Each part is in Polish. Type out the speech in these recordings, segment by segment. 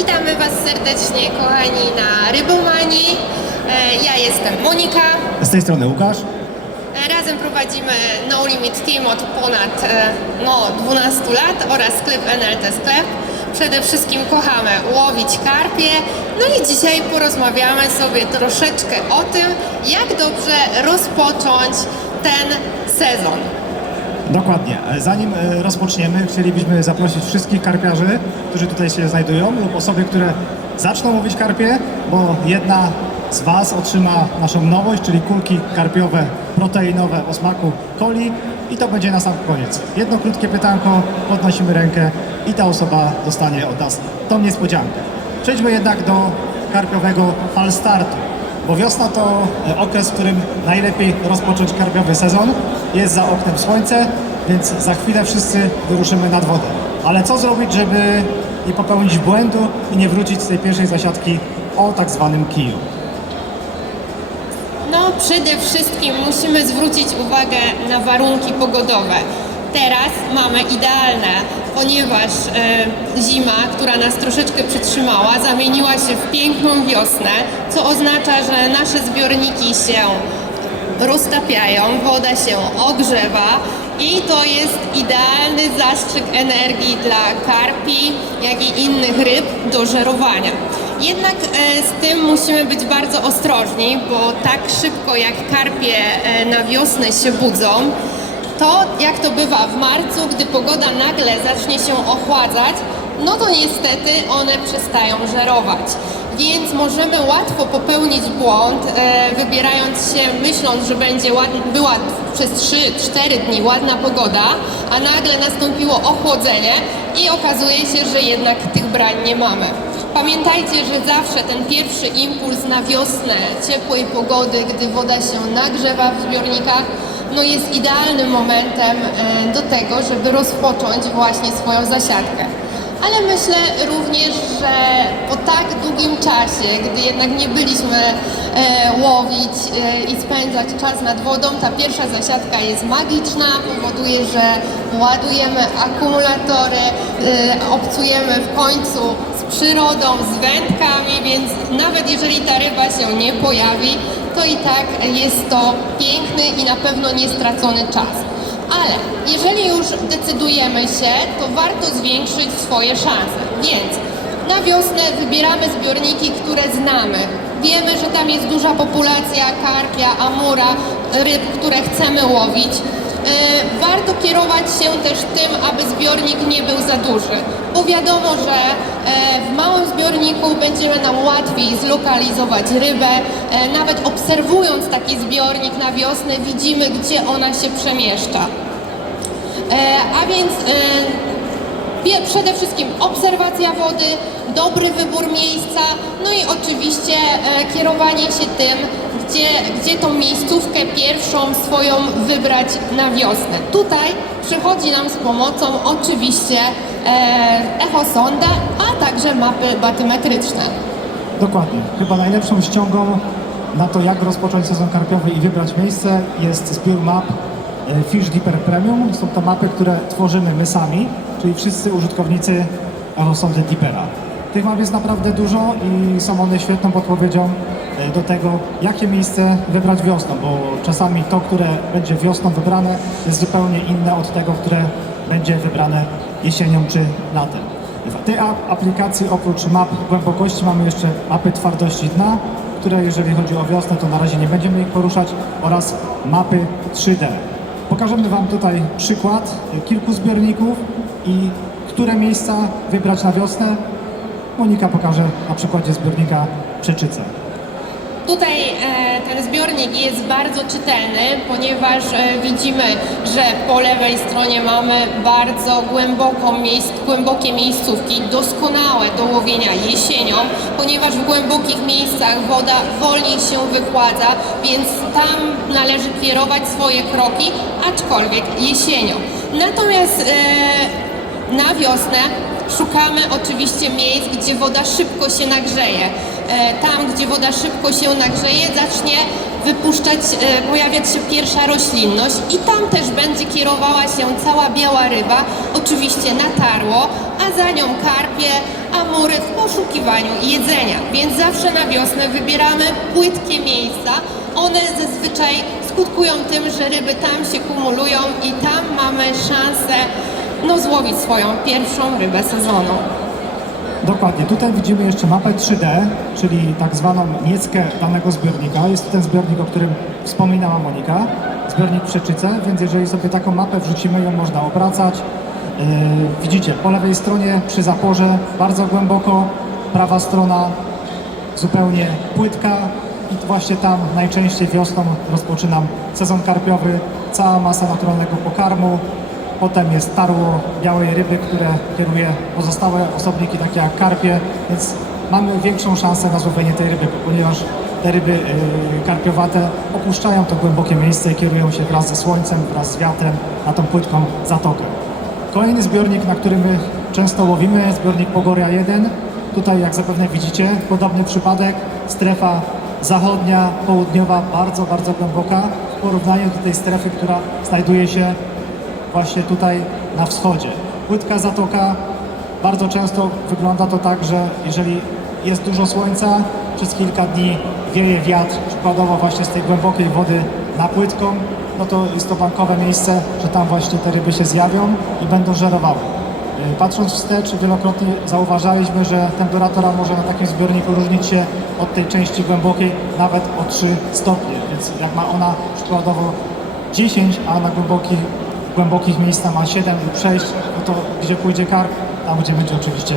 Witamy Was serdecznie, kochani, na Rybomanii. E, Ja jestem Monika. Z tej strony Łukasz. E, Razem prowadzimy No Limit Team od ponad e, no, 12 lat oraz sklep NLT Sklep. Przede wszystkim kochamy łowić karpie. No i dzisiaj porozmawiamy sobie troszeczkę o tym, jak dobrze rozpocząć ten sezon. Dokładnie. E, Zanim e, rozpoczniemy, chcielibyśmy zaprosić wszystkich karpiarzy, którzy tutaj się znajdują lub osoby, które zaczną łowić karpie, bo jedna z Was otrzyma naszą nowość, czyli kulki karpiowe proteinowe o smaku coli i to będzie na sam koniec. Jedno krótkie pytanko, podnosimy rękę i ta osoba dostanie od nas tą niespodziankę. Przejdźmy jednak do karpiowego fal startu. Bo wiosna to e, okres, w którym najlepiej rozpocząć karpiowy sezon. Jest za oknem słońce, więc za chwilę wszyscy wyruszymy nad wodę. Ale co zrobić, żeby nie popełnić błędu i nie wrócić z tej pierwszej zasiadki o tak zwanym kiju? No, przede wszystkim musimy zwrócić uwagę na warunki pogodowe. Teraz mamy idealne, ponieważ e, zima, która nas troszeczkę przytrzymała, zamieniła się w piękną wiosnę, co oznacza, że nasze zbiorniki się roztapiają, woda się ogrzewa i to jest idealny zastrzyk energii dla karpi, jak i innych ryb do żerowania. Jednak e, z tym musimy być bardzo ostrożni, bo tak szybko jak karpie e, na wiosnę się budzą, to jak to bywa w marcu, gdy pogoda nagle zacznie się ochładzać, no to niestety one przestają żerować. Więc możemy łatwo popełnić błąd, e, wybierając się, myśląc, że będzie ład, była przez 3-4 dni ładna pogoda, a nagle nastąpiło ochłodzenie i okazuje się, że jednak tych brań nie mamy. Pamiętajcie, że zawsze ten pierwszy impuls na wiosnę ciepłej pogody, gdy woda się nagrzewa w zbiornikach, no jest idealnym momentem e, do tego, żeby rozpocząć właśnie swoją zasiadkę. Ale myślę również, że po tak długim czasie, gdy jednak nie byliśmy e, łowić e, i spędzać czas nad wodą, ta pierwsza zasiadka jest magiczna, powoduje, że ładujemy akumulatory, e, obcujemy w końcu z przyrodą, z wędkami, więc nawet jeżeli ta ryba się nie pojawi, to i tak jest to piękny i na pewno nie stracony czas. Ale jeżeli już decydujemy się, to warto zwiększyć swoje szanse. Więc na wiosnę wybieramy zbiorniki, które znamy. Wiemy, że tam jest duża populacja karpia, amura, ryb, które chcemy łowić. E, Warto kierować się też tym, aby zbiornik nie był za duży, bo wiadomo, że e, w małym zbiorniku będziemy nam łatwiej zlokalizować rybę. E, Nawet obserwując taki zbiornik na wiosnę widzimy, gdzie ona się przemieszcza. A więc Przede wszystkim obserwacja wody, dobry wybór miejsca, no i oczywiście e, kierowanie się tym, gdzie, gdzie tą miejscówkę pierwszą swoją wybrać na wiosnę. Tutaj przychodzi nam z pomocą oczywiście e, echosonda, a także mapy batymetryczne. Dokładnie. Chyba najlepszą ściągą na to, jak rozpocząć sezon karpiowy i wybrać miejsce jest zbiór map e, Fish Deeper Premium. Są to mapy, które tworzymy my sami, czyli wszyscy użytkownicy Eurosondy Deepera. Tych map jest naprawdę dużo i są one świetną podpowiedzią e, do tego, jakie miejsce wybrać wiosną, bo czasami to, które będzie wiosną wybrane, jest zupełnie inne od tego, które będzie wybrane jesienią czy latem. W tej aplikacji oprócz map głębokości mamy jeszcze mapy twardości dna, które jeżeli chodzi o wiosnę, to na razie nie będziemy ich poruszać, oraz mapy 3D. Pokażemy Wam tutaj przykład kilku zbiorników i które miejsca wybrać na wiosnę. Monika pokaże na przykładzie zbiornika Przeczyce. Tutaj e, ten zbiornik jest bardzo czytelny, ponieważ e, widzimy, że po lewej stronie mamy bardzo głęboką miejsc, głębokie miejscówki, doskonałe do łowienia jesienią, ponieważ w głębokich miejscach woda wolniej się wykładza, więc tam należy kierować swoje kroki, aczkolwiek jesienią. Natomiast e, na wiosnę Szukamy oczywiście miejsc, gdzie woda szybko się nagrzeje. E, Tam, gdzie woda szybko się nagrzeje, zacznie wypuszczać, e, pojawiać się pierwsza roślinność i tam też będzie kierowała się cała biała ryba, oczywiście na tarło, a za nią karpie, amury w poszukiwaniu jedzenia. Więc zawsze na wiosnę wybieramy płytkie miejsca. One zazwyczaj skutkują tym, że ryby tam się kumulują i tam mamy szansę no, złowić swoją pierwszą rybę sezonu. Dokładnie. Tutaj widzimy jeszcze mapę 3D, czyli tak zwaną mieckę danego zbiornika. Jest to ten zbiornik, o którym wspominała Monika. Zbiornik Przeczyce, więc jeżeli sobie taką mapę wrzucimy, ją można obracać. Yy, widzicie, po lewej stronie przy zaporze bardzo głęboko, prawa strona zupełnie płytka i właśnie tam najczęściej wiosną rozpoczynam sezon karpiowy. Cała masa naturalnego pokarmu, potem jest tarło białej ryby, które kieruje pozostałe osobniki takie jak karpie, więc mamy większą szansę na złowienie tej ryby, ponieważ te ryby yy, karpiowate opuszczają to głębokie miejsce i kierują się wraz ze słońcem, wraz z wiatrem na tą płytką zatokę. Kolejny zbiornik, na którym my często łowimy, zbiornik Pogoria 1. Tutaj, jak zapewne widzicie, podobny przypadek, strefa zachodnia, południowa, bardzo, bardzo głęboka w porównaniu do tej strefy, która znajduje się właśnie tutaj na wschodzie. Płytka zatoka, bardzo często wygląda to tak, że jeżeli jest dużo słońca, przez kilka dni wieje wiatr, przykładowo właśnie z tej głębokiej wody na płytką, no to jest to bankowe miejsce, że tam właśnie te ryby się zjawią i będą żerowały. Yy, Patrząc wstecz, wielokrotnie zauważaliśmy, że temperatura może na takim zbiorniku różnić się od tej części głębokiej nawet o 3 stopnie, więc jak ma ona przykładowo 10, a na głębokich, głębokich miejscach ma 7 lub 6, no to gdzie pójdzie karp, tam gdzie będzie oczywiście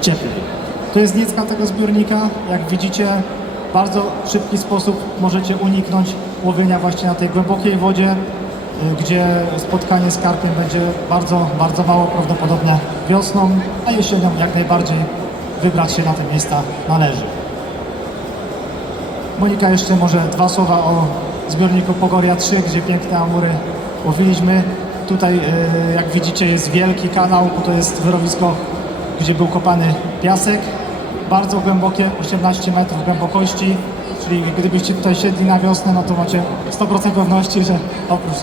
cieplej. To jest niecka tego zbiornika, jak widzicie w bardzo szybki sposób możecie uniknąć łowienia właśnie na tej głębokiej wodzie, y, gdzie spotkanie z karpiem będzie bardzo, bardzo mało prawdopodobne wiosną, a jesienią jak najbardziej wybrać się na te miejsca należy. Monika jeszcze może dwa słowa o zbiorniku Pogoria 3, gdzie piękne amury łowiliśmy. Tutaj, e, jak widzicie, jest wielki kanał, to jest wyrowisko, gdzie był kopany piasek. Bardzo głębokie, 18 metrów głębokości, czyli gdybyście tutaj siedli na wiosnę, no to macie 100% pewności, że oprócz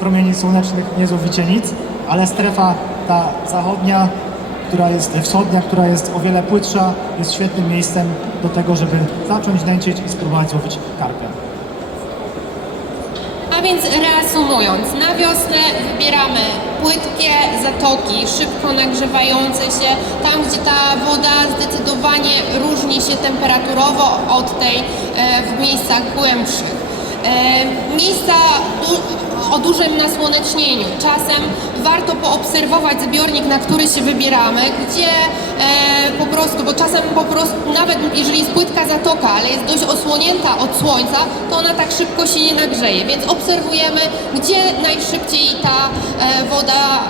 promieni słonecznych nie złowicie nic, ale strefa ta zachodnia która jest wschodnia, która jest o wiele płytsza, jest świetnym miejscem do tego, żeby zacząć nęcić i spróbować złowić karpia. Więc reasumując, na wiosnę wybieramy płytkie zatoki, szybko nagrzewające się, tam gdzie ta woda zdecydowanie różni się temperaturowo od tej e, w miejscach głębszych. E, Miejsca o dużym nasłonecznieniu. Czasem warto poobserwować zbiornik, na który się wybieramy, gdzie e, po prostu, bo czasem po prostu, nawet jeżeli jest płytka zatoka, ale jest dość osłonięta od słońca, to ona tak szybko się nie nagrzeje, więc obserwujemy, gdzie najszybciej ta e, woda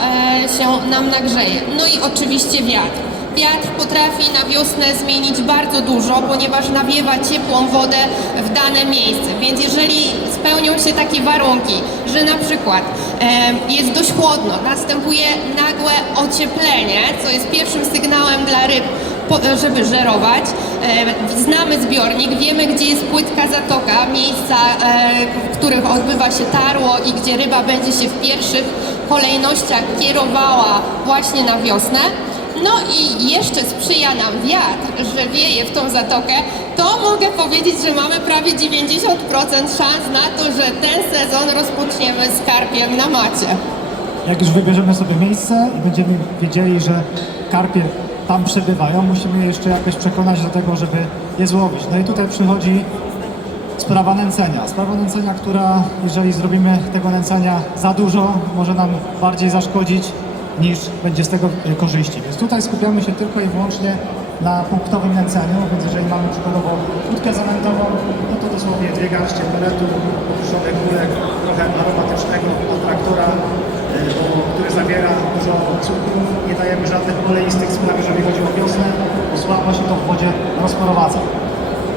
się nam nagrzeje. No i oczywiście wiatr. Wiatr potrafi na wiosnę zmienić bardzo dużo, ponieważ nawiewa ciepłą wodę w dane miejsce. Więc jeżeli spełnią się takie warunki, że na przykład e, jest dość chłodno, następuje nagłe ocieplenie, co jest pierwszym sygnałem dla ryb, po, żeby żerować. E, znamy zbiornik, wiemy gdzie jest płytka zatoka, miejsca, e, w których odbywa się tarło i gdzie ryba będzie się w pierwszych kolejnościach kierowała właśnie na wiosnę. No i jeszcze sprzyja nam wiatr, że wieje w tą zatokę, to mogę powiedzieć, że mamy prawie 90% szans na to, że ten sezon rozpoczniemy z karpiem na macie. Jak już wybierzemy sobie miejsce i będziemy wiedzieli, że karpie tam przebywają, musimy je jeszcze jakoś przekonać do tego, żeby je złowić. No i tutaj przychodzi sprawa nęcenia. Sprawa nęcenia, która jeżeli zrobimy tego nęcenia za dużo, może nam bardziej zaszkodzić niż będzie z tego y, korzyści. Więc tutaj skupiamy się tylko i wyłącznie na punktowym nęceniu, więc jeżeli mamy przykładowo łódkę zamętową, no to dosłownie dwie garście peletu, opuszczonych górek, trochę aromatycznego atraktora, bo, który zawiera dużo cukrów, nie dajemy żadnych oleistych spraw, jeżeli chodzi o wiosnę, bo słabo się to w wodzie rozprowadza.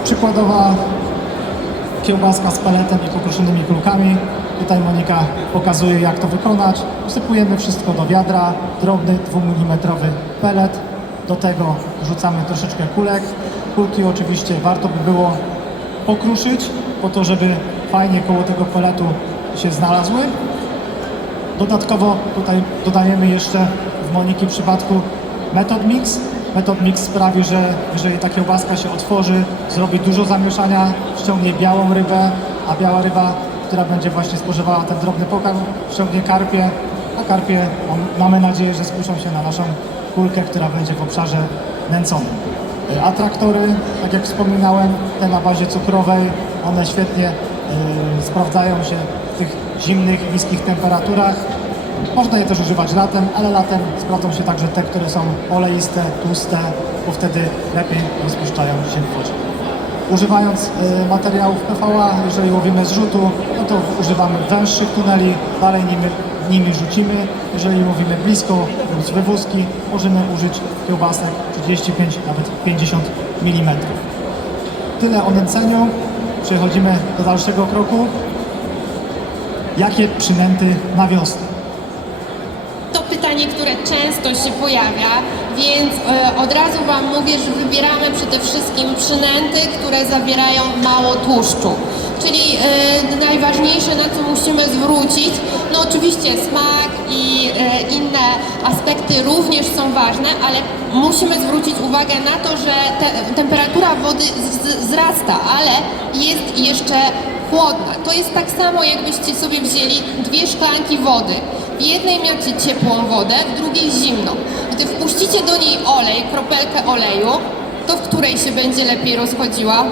Przykładowa kiełbaska z peletem i pokruszonymi kulkami. Tutaj Monika pokazuje jak to wykonać. Wsypujemy wszystko do wiadra, drobny 2 mm pelet. Do tego wrzucamy troszeczkę kulek. Kulki oczywiście warto by było pokruszyć po to, żeby fajnie koło tego peletu się znalazły. Dodatkowo tutaj dodajemy jeszcze w Moniki przypadku Method Mix. Method Mix sprawi, że jeżeli ta kiełbaska się otworzy, zrobi dużo zamieszania, ściągnie białą rybę, a biała ryba, która będzie właśnie spożywała ten drobny pokarm, ściągnie karpie, a karpie mam- mamy nadzieję, że skuszą się na naszą kulkę, która będzie w obszarze nęconym. Y, Atraktory, tak jak wspominałem, te na bazie cukrowej, one świetnie y, sprawdzają się w tych zimnych, niskich temperaturach. Można je też używać latem, ale latem sprawdzą się także te, które są oleiste, tłuste, bo wtedy lepiej rozpuszczają się w wodzie. Używając y, materiałów PVA, jeżeli łowimy z rzutu, no to używamy węższych tuneli, dalej nimi, nimi rzucimy. Jeżeli łowimy blisko lub z wywózki, możemy użyć kiełbasek 35, nawet 50 mm. Tyle o nęceniu. Przechodzimy do dalszego kroku. Jakie przynęty na wiosnę? To pytanie, które często się pojawia, więc e, od razu Wam mówię, że wybieramy przede wszystkim przynęty, które zawierają mało tłuszczu. Czyli e, najważniejsze, na co musimy zwrócić, no oczywiście smak i e, inne aspekty również są ważne, ale musimy zwrócić uwagę na to, że te, temperatura wody wzrasta, ale jest jeszcze chłodna. To jest tak samo, jakbyście sobie wzięli dwie szklanki wody. W jednej macie ciepłą wodę, w drugiej zimną. Gdy wpuścicie do niej olej, kropelkę oleju, to w której się będzie lepiej rozchodziła?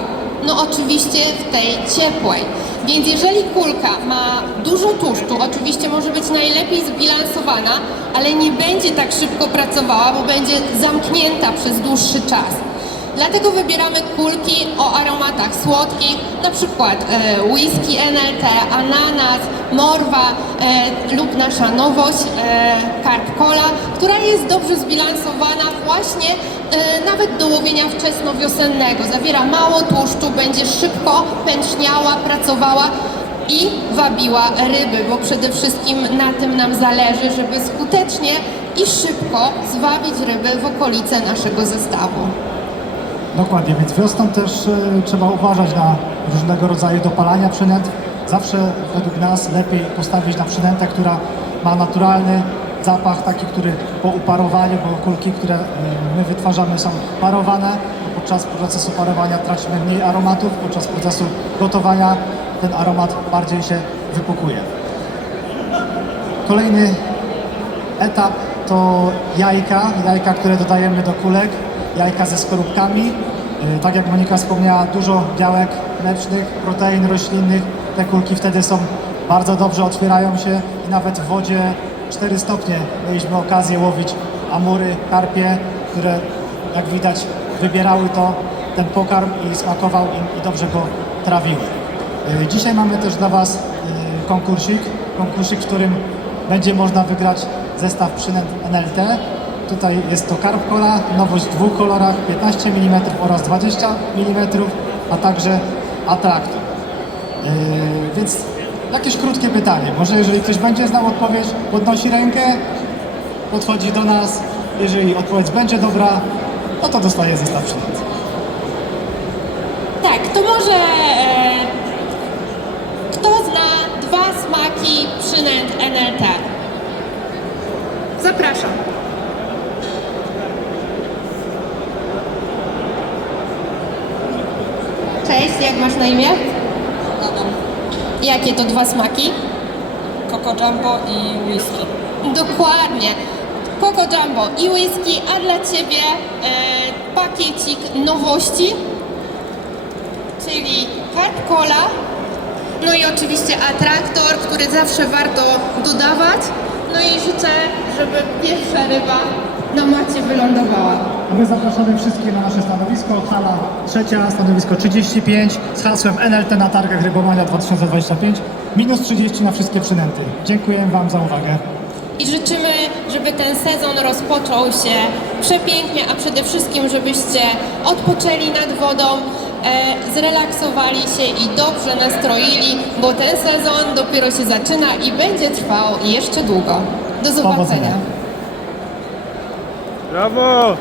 No oczywiście w tej ciepłej. Więc jeżeli kulka ma dużo tłuszczu, oczywiście może być najlepiej zbilansowana, ale nie będzie tak szybko pracowała, bo będzie zamknięta przez dłuższy czas. Dlatego wybieramy kulki o aromatach słodkich, na przykład e, whisky NLT, ananas, morwa e, lub nasza nowość e, carb cola, która jest dobrze zbilansowana właśnie e, nawet do łowienia wczesnowiosennego. Zawiera mało tłuszczu, będzie szybko pęczniała, pracowała i wabiła ryby, bo przede wszystkim na tym nam zależy, żeby skutecznie i szybko zwabić ryby w okolice naszego zestawu. Dokładnie, więc wiosną też e, trzeba uważać na różnego rodzaju dopalania przynęt. Zawsze według nas lepiej postawić na przynętę, która ma naturalny zapach, taki, który po uparowaniu, bo kulki, które e, my wytwarzamy są parowane, podczas procesu parowania tracimy mniej aromatów, podczas procesu gotowania ten aromat bardziej się wypukuje. Kolejny etap to jajka, jajka, które dodajemy do kulek, jajka ze skorupkami. Yy, Tak jak Monika wspomniała, dużo białek mlecznych, protein roślinnych. Te kulki wtedy są bardzo dobrze, otwierają się i nawet w wodzie 4 stopnie mieliśmy okazję łowić amury, karpie, które jak widać wybierały to, ten pokarm i smakował im i dobrze go trawiły. Yy, Dzisiaj mamy też dla Was yy, konkursik, konkursik, w którym będzie można wygrać zestaw przynęt NLT. Tutaj jest to Carp Cola, nowość w dwóch kolorach, 15 mm oraz 20 mm, a także Attractor. Yy, więc jakieś krótkie pytanie. Może jeżeli ktoś będzie znał odpowiedź, podnosi rękę, podchodzi do nas. Jeżeli odpowiedź będzie dobra, no to dostaje zestaw przynęt. Tak, to może e, kto zna dwa smaki przynęt NLT? Zapraszam. Cześć, jak masz na imię? Adam. Jakie to dwa smaki? Coco Jumbo i whisky. Dokładnie. Coco Jumbo i whisky, a dla Ciebie e, pakiecik nowości, czyli Carb Cola, no i oczywiście atraktor, który zawsze warto dodawać. No i życzę, żeby pierwsza ryba na macie wylądowała. A my zapraszamy wszystkich na nasze stanowisko. Hala trzecia, stanowisko 35 z hasłem NLT na targach Rybomania 2025. Minus 30 na wszystkie przynęty. Dziękuję Wam za uwagę. I życzymy, żeby ten sezon rozpoczął się przepięknie, a przede wszystkim, żebyście odpoczęli nad wodą, e, zrelaksowali się i dobrze nastroili, bo ten sezon dopiero się zaczyna i będzie trwał jeszcze długo. Do zobaczenia. Powodzenia. Brawo!